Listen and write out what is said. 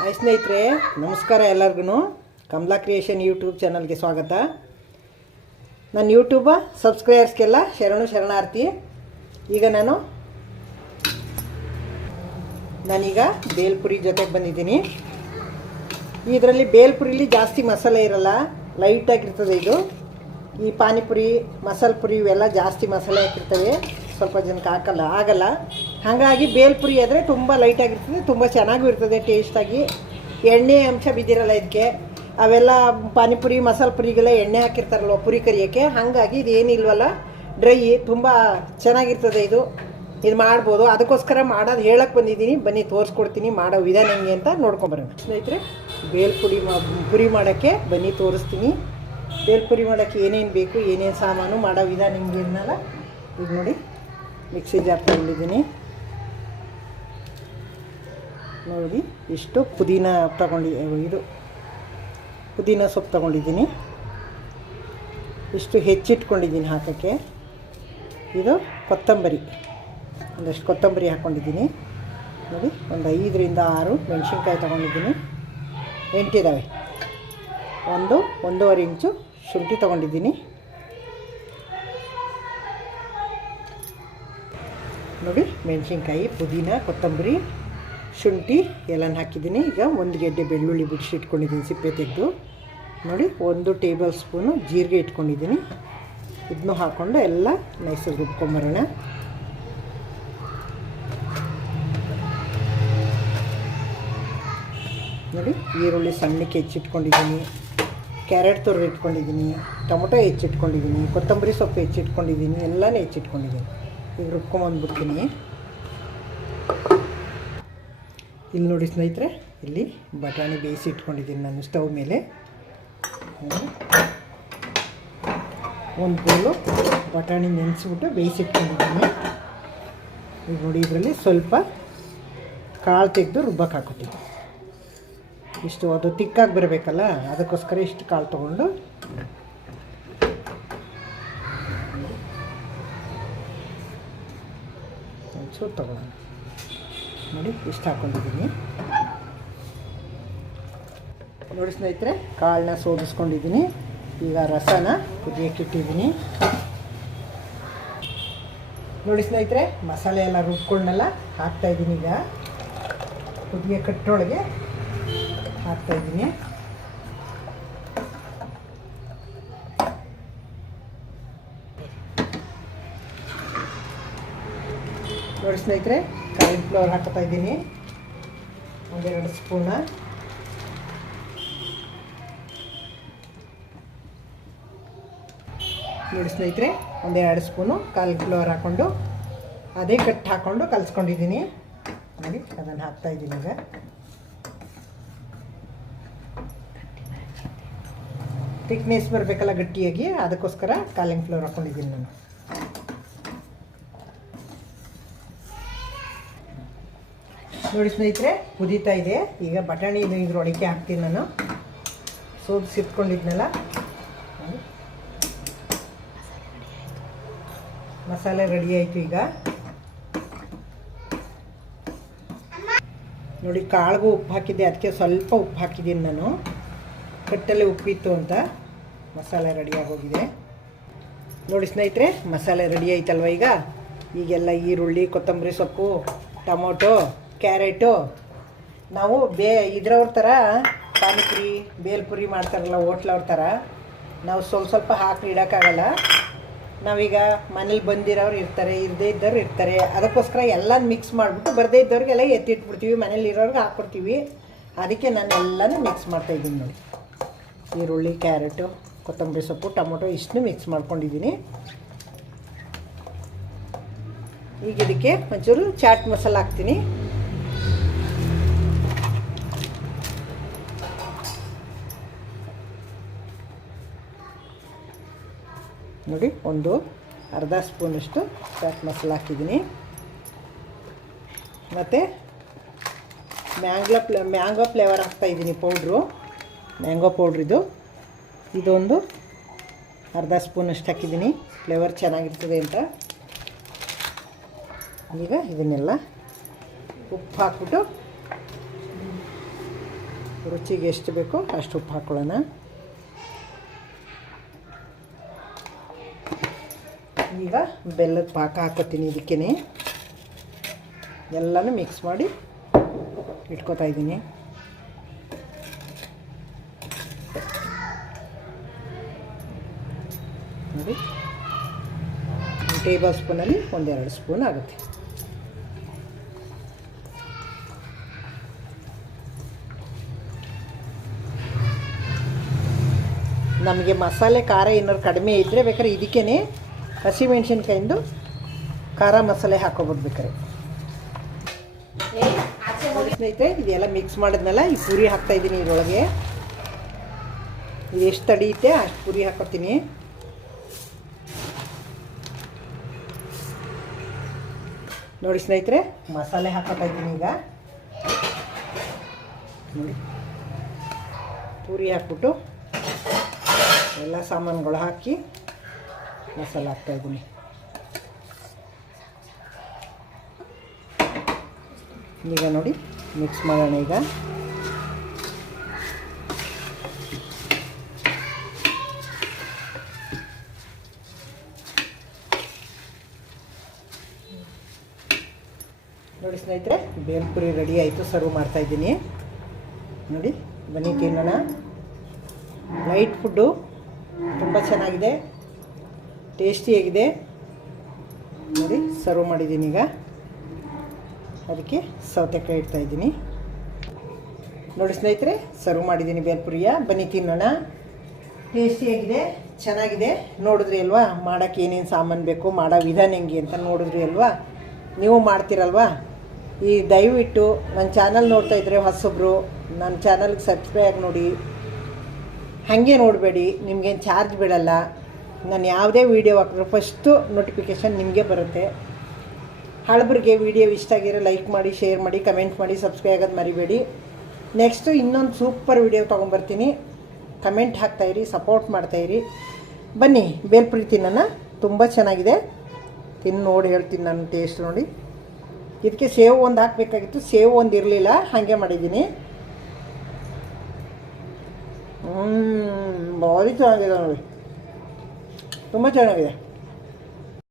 Hi ಸ್ನೇಹಿತರೆ, ನಮಸ್ಕಾರ ಎಲ್ಲರಿಗೂ. ಕಮಲಾ ಕ್ರಿಯೇಷನ್ ಯೂಟ್ಯೂಬ್ ಚಾನಲ್ಗೆ ಸ್ವಾಗತ. ನನ್ನ ಯೂಟ್ಯೂಬ ಸಬ್ಸ್ಕ್ರೈಬರ್ಸ್ಗೆಲ್ಲ ಶರಣಾರ್ಥಿ. ಈಗ ನಾನೀಗ ಬೇಲ್ಪುರಿ ಜೊತೆಗೆ ಬಂದಿದ್ದೀನಿ. ಇದರಲ್ಲಿ ಬೇಲ್ಪುರಿಲಿ ಜಾಸ್ತಿ ಮಸಾಲೆ ಇರಲ್ಲ, ಲೈಟಾಗಿರ್ತದೆ. ಇದು ಈ ಪಾನಿಪುರಿ, ಮಸಾಲೆ ಪುರಿ ಇವೆಲ್ಲ ಜಾಸ್ತಿ ಮಸಾಲೆ ಹಾಕಿರ್ತವೆ, ಸ್ವಲ್ಪ ಜನಕ್ಕೆ ಆಗಲ್ಲ. ಹಾಗಾಗಿ ಬೇಲ್ಪುರಿ ಆದರೆ ತುಂಬ ಲೈಟಾಗಿರ್ತದೆ, ತುಂಬ ಚೆನ್ನಾಗೂ ಇರ್ತದೆ, ಟೇಸ್ಟಾಗಿ. ಎಣ್ಣೆ ಅಂಶ ಬಿದ್ದಿರಲ್ಲ ಇದಕ್ಕೆ. ಅವೆಲ್ಲ ಪಾನಿಪುರಿ, ಮಸಾಲೆ ಪುರಿಗೆಲ್ಲ ಎಣ್ಣೆ ಹಾಕಿರ್ತಾರಲ್ವ ಪುರಿ ಕರಿಯೋಕ್ಕೆ, ಹಾಗಾಗಿ ಇದು ಏನಿಲ್ವಲ್ಲ, ಡ್ರೈ, ತುಂಬ ಚೆನ್ನಾಗಿರ್ತದೆ. ಇದು ಮಾಡ್ಬೋದು. ಅದಕ್ಕೋಸ್ಕರ ಮಾಡೋದು ಹೇಳಕ್ಕೆ ಬಂದಿದ್ದೀನಿ. ಬನ್ನಿ ತೋರಿಸ್ಕೊಡ್ತೀನಿ ಮಾಡೋ ವಿಧಾನ ಹೆಂಗೆ ಅಂತ ನೋಡ್ಕೊಂಬರೋಣ. ಸ್ನೇಹಿತರೆ, ಪುರಿ ಮಾಡೋಕ್ಕೆ ಬನ್ನಿ ತೋರಿಸ್ತೀನಿ. ಬೇಲ್ಪುರಿ ಮಾಡೋಕ್ಕೆ ಏನೇನು ಬೇಕು, ಏನೇನು ಸಾಮಾನು, ಮಾಡೋ ವಿಧಾನ ಹೆಂಗೆ ಅನ್ನಲ್ಲ. ಈಗ ನೋಡಿ, ಮಿಕ್ಸಿ ಜಾರ್ ತಗೊಂಡಿದ್ದೀನಿ. ನೋಡಿ, ಇಷ್ಟು ಪುದೀನ ಪುದೀನ ಸೊಪ್ಪು ತೊಗೊಂಡಿದ್ದೀನಿ. ಇಷ್ಟು ಹೆಚ್ಚಿಟ್ಕೊಂಡಿದ್ದೀನಿ ಹಾಕೋಕ್ಕೆ. ಇದು ಕೊತ್ತಂಬರಿ, ಒಂದಷ್ಟು ಕೊತ್ತಂಬರಿ ಹಾಕ್ಕೊಂಡಿದ್ದೀನಿ. ನೋಡಿ, ಒಂದು 5ರಿಂದ 6 ಮೆಣಸಿನ್ಕಾಯಿ ತೊಗೊಂಡಿದ್ದೀನಿ. 8 ಇದ್ದಾವೆ. 1.5 ಇಂಚು ಶುಂಠಿ ತೊಗೊಂಡಿದ್ದೀನಿ. ನೋಡಿ, ಮೆಣಸಿನ್ಕಾಯಿ, ಪುದೀನ, ಕೊತ್ತಂಬರಿ, ಶುಂಠಿ ಎಲ್ಲನೂ ಹಾಕಿದ್ದೀನಿ. ಈಗ 1 ಗೆಡ್ಡೆ ಬೆಳ್ಳುಳ್ಳಿ ಬಿಡಿಸಿ ಇಟ್ಕೊಂಡಿದ್ದೀನಿ, ಸಿಪ್ಪೆ ತೆಗೆದು. ನೋಡಿ, 1 ಟೇಬಲ್ ಸ್ಪೂನು ಜೀರಿಗೆ ಇಟ್ಕೊಂಡಿದ್ದೀನಿ. ಇದನ್ನು ಹಾಕ್ಕೊಂಡು ಎಲ್ಲ ನೈಸಾಗಿ ರುಬ್ಕೊಂಬರೋಣ. ನೋಡಿ, ಈರುಳ್ಳಿ ಸಣ್ಣಕ್ಕೆ ಹೆಚ್ಚಿಟ್ಕೊಂಡಿದ್ದೀನಿ, ಕ್ಯಾರೆಟ್ ತುರಿದು ಇಟ್ಕೊಂಡಿದ್ದೀನಿ, ಟೊಮೊಟೊ ಹೆಚ್ಚಿಟ್ಕೊಂಡಿದ್ದೀನಿ, ಕೊತ್ತಂಬರಿ ಸೊಪ್ಪು ಹೆಚ್ಚಿಟ್ಕೊಂಡಿದ್ದೀನಿ, ಎಲ್ಲನೂ ಹೆಚ್ಚಿಟ್ಕೊಂಡಿದ್ದೀನಿ. ಈಗ ರುಬ್ಕೊಂಬಂದ್ಬಿಡ್ತೀನಿ. ಇಲ್ಲಿ ನೋಡಿ ಸ್ನೇಹಿತರೆ, ಇಲ್ಲಿ ಬಟಾಣಿ ಬೇಯಿಸಿ ಇಟ್ಕೊಂಡಿದ್ದೀನಿ ನಾನು ಸ್ಟವ್ ಮೇಲೆ. 1 ಬೌಲು ಬಟಾಣಿ ನೆನೆಸ್ಬಿಟ್ಟು ಬೇಯಿಸಿಟ್ಕೊಂಡಿದ್ದೀನಿ. ಈಗ ನೋಡಿ, ಇದರಲ್ಲಿ ಸ್ವಲ್ಪ ಕಾಳು ತೆಗೆದು ರುಬ್ಬಕ್ಕೆ ಹಾಕೋತೀನಿ. ಇಷ್ಟು ಅದು ತಿಕ್ಕಾಗಿ ಬರಬೇಕಲ್ಲ, ಅದಕ್ಕೋಸ್ಕರ ಇಷ್ಟು ಕಾಳು ತೊಗೊಂಡು ಒಂಚೂರು ತೊಗೊಳ್ಳೋಣ. ನೋಡಿ, ಇಷ್ಟು ಹಾಕ್ಕೊಂಡಿದ್ದೀನಿ. ನೋಡಿ ಸ್ನೇಹಿತರೆ, ಕಾಳನ್ನ ಸೋದಿಸ್ಕೊಂಡಿದ್ದೀನಿ. ಈಗ ರಸನ ಕುದಿಯೋಕ್ಕೆ ಇಟ್ಟಿದ್ದೀನಿ. ನೋಡಿ ಸ್ನೇಹಿತರೆ, ಮಸಾಲೆ ಎಲ್ಲ ರುಬ್ಕೊಂಡೆಲ್ಲ ಹಾಕ್ತಾಯಿದ್ದೀನಿ. ಈಗ ಕುದಿಯೋ ಕಟ್ಟೊಳಗೆ ಹಾಕ್ತಾಯಿದ್ದೀನಿ. ನೋಡಿ ಸ್ನೇಹಿತರೆ, ಕಾರ್ನ್ಫ್ಲವರ್ ಹಾಕ್ತಾ ಇದ್ದೀನಿ, 1-2 ಸ್ಪೂನ. ನೋಡಿ ಸ್ನೇಹಿತರೆ, 1-2 ಸ್ಪೂನು ಕಾರ್ನ್ಫ್ಲವರ್ ಹಾಕ್ಕೊಂಡು ಅದೇ ಕಟ್ಟು ಹಾಕ್ಕೊಂಡು ಕಲಿಸ್ಕೊಂಡಿದ್ದೀನಿ. ನೋಡಿ, ಅದನ್ನು ಹಾಕ್ತಾಯಿದ್ದೀನಿ. ಈಗ ಥಿಕ್ನೆಸ್ ಬರಬೇಕಲ್ಲ ಗಟ್ಟಿಯಾಗಿ, ಅದಕ್ಕೋಸ್ಕರ ಕಾರ್ನ್ಫ್ಲವರ್ ಹಾಕ್ಕೊಂಡಿದ್ದೀನಿ ನಾನು. ನೋಡಿ ಸ್ನೇಹಿತರೆ, ಕುದೀತಾ ಇದೆ. ಈಗ ಬಟಾಣಿ ಇದ್ರೊಳಗೆ ಹಾಕ್ತೀನಿ ನಾನು, ಸೋದಿಸಿಟ್ಕೊಂಡಿದ್ನಲ್ಲ. ಮಸಾಲೆ ರೆಡಿ ಆಯಿತು. ಈಗ ನೋಡಿ, ಕಾಳಿಗೂ ಉಪ್ಪು ಹಾಕಿದ್ದೆ, ಅದಕ್ಕೆ ಸ್ವಲ್ಪ ಉಪ್ಪು ಹಾಕಿದ್ದೀನಿ ನಾನು. ಕಟ್ಟಲ್ಲೇ ಉಪ್ಪಿತ್ತು ಅಂತ ಮಸಾಲೆ ರೆಡಿಯಾಗೋಗಿದೆ. ನೋಡಿ ಸ್ನೇಹಿತರೆ, ಮಸಾಲೆ ರೆಡಿ ಆಯ್ತಲ್ವ. ಈಗೆಲ್ಲ ಈರುಳ್ಳಿ, ಕೊತ್ತಂಬರಿ ಸೊಪ್ಪು, ಟೊಮೊಟೊ, ಕ್ಯಾರೆಟು, ನಾವು ಇದ್ರವ್ರ ಥರ ಪಾನಿಪುರಿ, ಬೇಲ್ಪುರಿ ಮಾಡ್ತಾರಲ್ಲ ಹೋಟ್ಲವ್ರ ಥರ, ನಾವು ಸ್ವಲ್ಪ ಹಾಕಿ ಇಡೋಕ್ಕಾಗಲ್ಲ. ನಾವೀಗ ಮನೇಲಿ ಬಂದಿರೋರು ಇರ್ತಾರೆ, ಇರದೇ ಇದ್ದವ್ರು ಇರ್ತಾರೆ, ಅದಕ್ಕೋಸ್ಕರ ಎಲ್ಲ ಮಿಕ್ಸ್ ಮಾಡಿಬಿಟ್ಟು ಬರದೇ ಇದ್ದವ್ರಿಗೆಲ್ಲ ಎತ್ತಿಟ್ಬಿಡ್ತೀವಿ, ಮನೇಲಿ ಇರೋರ್ಗೆ ಹಾಕ್ಕೊಡ್ತೀವಿ. ಅದಕ್ಕೆ ನಾನು ಎಲ್ಲನೂ ಮಿಕ್ಸ್ ಮಾಡ್ತಾಯಿದ್ದೀನಿ. ನೋಡಿ, ಈರುಳ್ಳಿ, ಕ್ಯಾರೆಟು, ಕೊತ್ತಂಬರಿ ಸೊಪ್ಪು, ಟೊಮೊಟೊ ಇಷ್ಟನ್ನು ಮಿಕ್ಸ್ ಮಾಡ್ಕೊಂಡಿದ್ದೀನಿ. ಈಗ ಇದಕ್ಕೆ ಒಂಚೂರು ಚಾಟ್ ಮಸಾಲ ಹಾಕ್ತೀನಿ. ನೋಡಿ, 1/2 ಸ್ಪೂನಷ್ಟು ಚಾಟ್ ಮಸಾಲ ಹಾಕಿದ್ದೀನಿ. ಮತ್ತು ಮ್ಯಾಂಗೋ ಫ್ಲೇವರ್ ಹಾಕ್ತಾಯಿದ್ದೀನಿ, ಪೌಡ್ರು, ಮ್ಯಾಂಗೋ ಪೌಡ್ರಿದು. ಇದೊಂದು 1/2 ಸ್ಪೂನಷ್ಟು ಹಾಕಿದ್ದೀನಿ, ಫ್ಲೇವರ್ ಚೆನ್ನಾಗಿರ್ತದೆ ಅಂತ. ಈಗ ಇದನ್ನೆಲ್ಲ ಉಪ್ಪು ಹಾಕ್ಬಿಟ್ಟು ರುಚಿಗೆ ಎಷ್ಟು ಬೇಕೋ ಅಷ್ಟು ಉಪ್ಪು ಹಾಕ್ಕೊಳ್ಳೋಣ. ಈಗ ಬೆಲ್ಲದ ಪಾಕ ಹಾಕೋತೀನಿ. ಇದಕ್ಕೇ ಎಲ್ಲನೂ ಮಿಕ್ಸ್ ಮಾಡಿ ಇಟ್ಕೊತಾ ಇದ್ದೀನಿ. ನೋಡಿ, 1 ಟೇಬಲ್ ಸ್ಪೂನಲ್ಲಿ 1-2 ಸ್ಪೂನ್ ಆಗುತ್ತೆ. ನಮಗೆ ಮಸಾಲೆ ಖಾರ ಏನಾದ್ರು ಕಡಿಮೆ ಇದ್ದರೆ ಬೇಕಾದ್ರೆ ಇದಕ್ಕೇ ಹಸಿಮೆಣ್ಸಿನ್ಕಾಯಿಂದು ಖಾರ ಮಸಾಲೆ ಹಾಕೋಬೋದು ಬೇಕಾರೆ. ಸ್ನೇಹಿತರೆ, ಇದೆಲ್ಲ ಮಿಕ್ಸ್ ಮಾಡಿದ್ನಲ್ಲ, ಈ ಪೂರಿ ಹಾಕ್ತಾಯಿದ್ದೀನಿ ಇದರೊಳಗೆ. ಇದು ಎಷ್ಟು ತಡೆಯುತ್ತೆ ಅಷ್ಟು ಪೂರಿ ಹಾಕೋತೀನಿ. ನೋಡಿ ಸ್ನೇಹಿತರೆ, ಮಸಾಲೆ ಹಾಕೋತಾಯಿದ್ದೀನಿ. ಈಗ ನೋಡಿ, ಪೂರಿ ಹಾಕ್ಬಿಟ್ಟು ಎಲ್ಲ ಸಾಮಾನುಗಳು ಹಾಕಿ ಮಸಾಲೆ ಹಾಕ್ತಾಯಿದ್ದೀನಿ. ಈಗ ನೋಡಿ, ಮಿಕ್ಸ್ ಮಾಡೋಣ. ಈಗ ನೋಡಿ ಸ್ನೇಹಿತರೆ, ಬೇಲ್ಪುರಿ ರೆಡಿ ಆಯಿತು. ಸರ್ವ್ ಮಾಡ್ತಾಯಿದ್ದೀನಿ. ನೋಡಿ, ಬನ್ನಿ ತಿನ್ನೋಣ. ಲೈಟ್ ಫುಡ್ಡು, ತುಂಬ ಚೆನ್ನಾಗಿದೆ, ಟೇಸ್ಟಿಯಾಗಿದೆ. ನೋಡಿ, ಸರ್ವ್ ಮಾಡಿದ್ದೀನಿ. ಈಗ ಅದಕ್ಕೆ ಸೌತೆಕಾಯಿ ಇಡ್ತಾಯಿದ್ದೀನಿ. ನೋಡಿ ಸ್ನೇಹಿತರೆ, ಸರ್ವ್ ಮಾಡಿದ್ದೀನಿ ಬೇಲ್ಪುರಿಯ. ಬನ್ನಿ ತಿನ್ನೋಣ. ಟೇಸ್ಟಿಯಾಗಿದೆ, ಚೆನ್ನಾಗಿದೆ. ನೋಡಿದ್ರಿ ಅಲ್ವಾ ಮಾಡೋಕ್ಕೆ ಏನೇನು ಸಾಮಾನು ಬೇಕು, ಮಾಡೋ ವಿಧಾನ ಹೆಂಗೆ ಅಂತ ನೋಡಿದ್ರಿ ಅಲ್ವಾ. ನೀವು ಮಾಡ್ತೀರಲ್ವಾ. ಈ ದಯವಿಟ್ಟು ನನ್ನ ಚಾನಲ್ ನೋಡ್ತಾ ಇದ್ದರೆ ಹೊಸೊಬ್ಬರು ನನ್ನ ಚಾನಲ್ಗೆ ಸಬ್ಸ್ಕ್ರೈಬ್ ನೋಡಿ. ಹಾಗೆ ನೋಡಬೇಡಿ, ನಿಮಗೇನು ಚಾರ್ಜ್ ಬಿಡಲ್ಲ. ನಾನು ಯಾವುದೇ ವೀಡಿಯೋ ಹಾಕಿದ್ರು ಫಸ್ಟು ನೋಟಿಫಿಕೇಷನ್ ನಿಮಗೆ ಬರುತ್ತೆ. ಹಳಬ್ರಿಗೆ ವೀಡಿಯೋ ಇಷ್ಟ ಆಗಿರೋ ಲೈಕ್ ಮಾಡಿ, ಶೇರ್ ಮಾಡಿ, ಕಮೆಂಟ್ ಮಾಡಿ, ಸಬ್ಸ್ಕ್ರೈಬ್ ಆಗೋದು ಮರಿಬೇಡಿ. ನೆಕ್ಸ್ಟು ಇನ್ನೊಂದು ಸೂಪರ್ ವೀಡಿಯೋ ತೊಗೊಂಬರ್ತೀನಿ. ಕಮೆಂಟ್ ಹಾಕ್ತಾಯಿರಿ, ಸಪೋರ್ಟ್ ಮಾಡ್ತಾಯಿರಿ. ಬನ್ನಿ ಬೇಲ್ಪುರಿ ತಿನ್ನೋಣ. ತುಂಬ ಚೆನ್ನಾಗಿದೆ. ತಿಂದು ನೋಡಿ ಹೇಳ್ತೀನಿ ನಾನು ಟೇಸ್ಟ್ ನೋಡಿ. ಇದಕ್ಕೆ ಸೇವು ಒಂದು ಹಾಕಬೇಕಾಗಿತ್ತು, ಸೇವು ಒಂದು ಇರಲಿಲ್ಲ, ಹಾಗೆ ಮಾಡಿದ್ದೀನಿ. ಭಾರಿ ಚೆನ್ನಾಗಿದೆ ನೋಡಿ, ತುಂಬ ಚೆನ್ನಾಗಿದೆ.